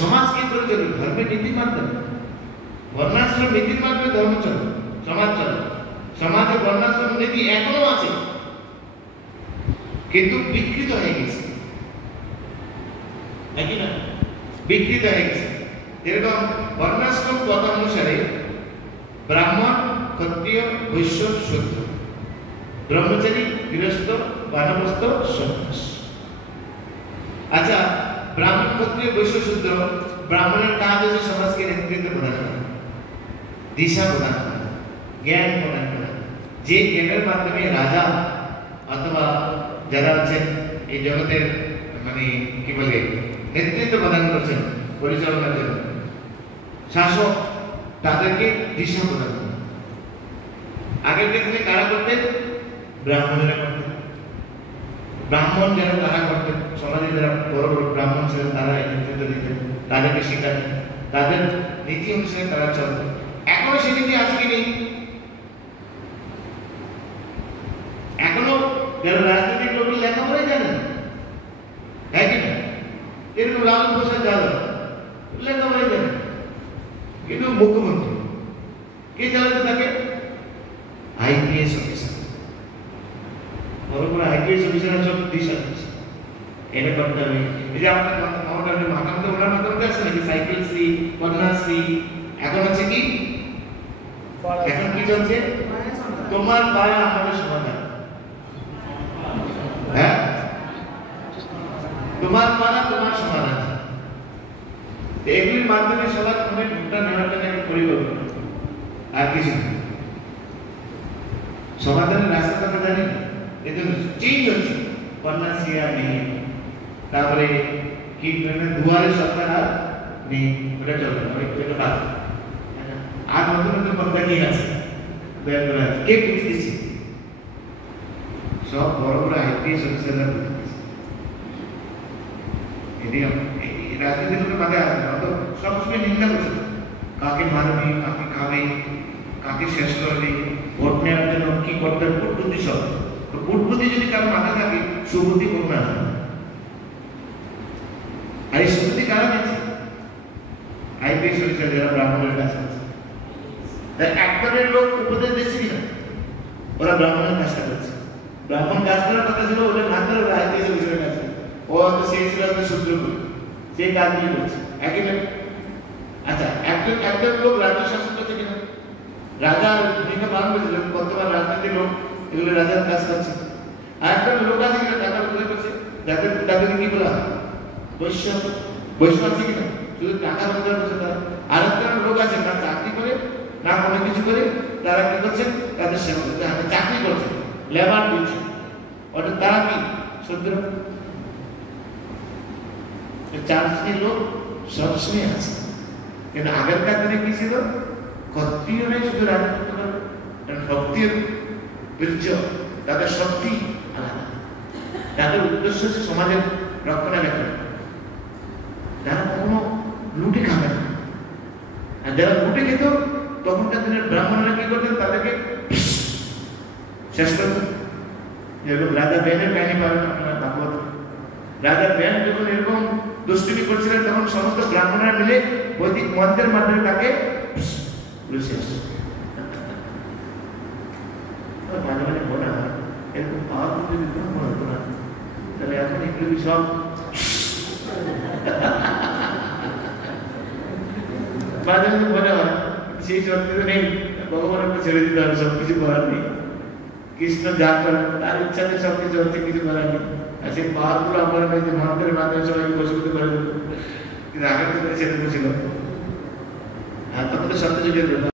সমাজ কি করে চলবে? ধর্মের নীতির মাধ্যমে, বর্ণাশ্রম নীতির মাধ্যমে ধর্ম চলে, সমাজ চলে। সমাজে বর্ণাশ্রম নীতি এখনো আছে, কিন্তু বিকৃত হয়ে গেছে, নাকি না? বিকৃত হয়ে গেছে। যেরকম বর্ণাশ্রম কথা অনুসারে ব্রাহ্মণ, ক্ষত্রিয়, বৈশ্য, শূদ্র, ব্রহ্মচারী, গৃহস্থ, বানপ্রস্থ, সন্ন্যাস। আচ্ছা, ব্রাহ্মণ, ক্ষত্রিয়, বৈশ্য, শূদ্র, ব্রাহ্মণের কাজ হচ্ছে সমাজকে নেতৃত্ব প্রদান করা, দিশা প্রদান করা, জ্ঞান প্রদান করা। যে জ্ঞানের মাধ্যমে রাজা অথবা যারা আছেন এই জগতের মানে কি বলে নেতৃত্ব প্রদান করছেন পরিচালনার জন্য, শাসক, তাদেরকে দিশা প্রদান করা। আগের ক্ষেত্রে কারা করতেন? ব্রাহ্মণেরা করতেন। ব্রাহ্মণ যারা তারা করতেন, সমাজে যারা বড় বড় ব্রাহ্মণ ছিলেন তারা নেতৃত্ব দিতেন, তাদেরকে শেখাতেন, তাদের নীতি অনুসারে তারা চলতেন। এখনো সে নীতি আছে কি নেই? এখনো যারা রাজনৈতিক লোক লেখাপড়াই জানেন, হ্যাঁ কি না? এরকম লালন প্রসাদ যাদব লেখাপড়াই জানেন, কিন্তু মুখ্যমন্ত্রী কে চালাতে থাকে? IPS officer. বড় বড় আইপিএস অফিসার সব দিশা দিচ্ছে, এটা করতে হবে। এই যে আমাদের মাথামতে ওনার মাথামতে আছে নাকি সাইকেল শ্রী, কন্যাশ্রী, এখন হচ্ছে কি, এখন কি চলছে? তোমার পায়া আমাদের সমাধান। হ্যাঁ, তোমার পায়া তোমার সমাধান। এগুলির মাধ্যমে সবার মনে ঢুকটা নেওয়াটা একটা পরিবর্তন, আর কিছু না। সমাধানের রাস্তা কথা জানি না, এটা চেঞ্জ হচ্ছে। কন্যাশ্রী আর নেই, তারপরে কি দুয়ারে সরকার আর নেই, ওটা চলবে না, ওটা বাদ। আর নতুন নতুন কথা কি আছে? কে পুঁজি দিচ্ছে? সব বড় বড় আইপিএস অফিসাররা পুঁজি দিচ্ছে। রাজনীতির মাঝে আসবে না, তো সবসময় নিন্দা করছে কাকে মারবে, কাকে খাবে, কাকে শেষ করবে, ভোট নেওয়ার জন্য কি করতে হবে, বুদ্ধি সব। বুদ্ধি যদি কারো মাথায় থাকে, সুবুদ্ধি করবে আসবে না। আর এই সুবুদ্ধি কারা দিচ্ছে? আইপিএস অফিসার যারা ব্রাহ্মণের কাজ করছে। একদলের লোক উপদেশ দিচ্ছে কিনা, ওরা ব্রাহ্মণের কাজটা করছে। ব্রাহ্মণ কাজ করার কথা ছিল, ওদের না করে ওরা আইপিএস অফিসারের কাজ করে। ও হয়তো সেই ছিল সূত্র করে সেই কাজগুলি করছে, একই না? আচ্ছা, একজন লোক রাজ্য শাসন করছে কিনা, রাজার ভূমিকা পালন করছে, বর্তমান রাজনীতির লোক এগুলো রাজার কাজ করছে। আর একজন লোক আছে কিনা টাকা রোজগার করছে, যাদের কি বলা হয় বৈশ্য, বৈশ্য আছে কিনা, শুধু টাকা রোজগার করছে তারা। আর একটা লোক আছে না চাকরি করে না কোনো কিছু করে, তারা কি করছে, তাদের চাকরি করছে, লেবার দিচ্ছে, ওটা তারা কি শূদ্র। চার শ্রেণীর লোক সবসময় আছে, কিন্তু আগেরকার দিনে কি ছিল? ক্ষত্রিয়রাই শুধু রাজনীতি করতে পারবে, কারণ ক্ষত্রিয়ের বীর্য, তাদের শক্তি আলাদা, তাদের উদ্দেশ্য হচ্ছে সমাজের রক্ষণাবেক্ষণ। যারা কখনো লুটে খাবে না, আর যারা লুটে খেত তখনকার দিনের ব্রাহ্মণরা কি করতেন? তাদেরকে শেষ করতেন। যেরকম রাজা ব্যানের কাহিনী পাবেন আপনারা ভাগবত। রাজা ব্যান যখন এরকম দুষ্টুমি করছিলেন, তখন সমস্ত ব্রাহ্মণরা মিলে বৈদিক মন্ত্রের মাধ্যমে তাকে শেষ। মাঝে মাঝে বলা হয় এরকম পাওয়ারফুল যদি ব্রাহ্মণ হতো না, তাহলে এখন এগুলো সব মাঝে মাঝে মনে হয় সেই শক্তি তো নেই, ভগবানকে ছেড়ে দিতে হবে, সবকিছু করার নেই। কৃষ্ণ যা করেন তার ইচ্ছাতে সবকিছু হচ্ছে, কিছু করার নেই। আর সেই পাওয়ারগুলো আমার মন্ত্রের মাধ্যমে সবাইকে বসীভূত করে দিত, কিন্তু আগের দিনে সেরকম ছিল। আর তখন তো সত্যযুগের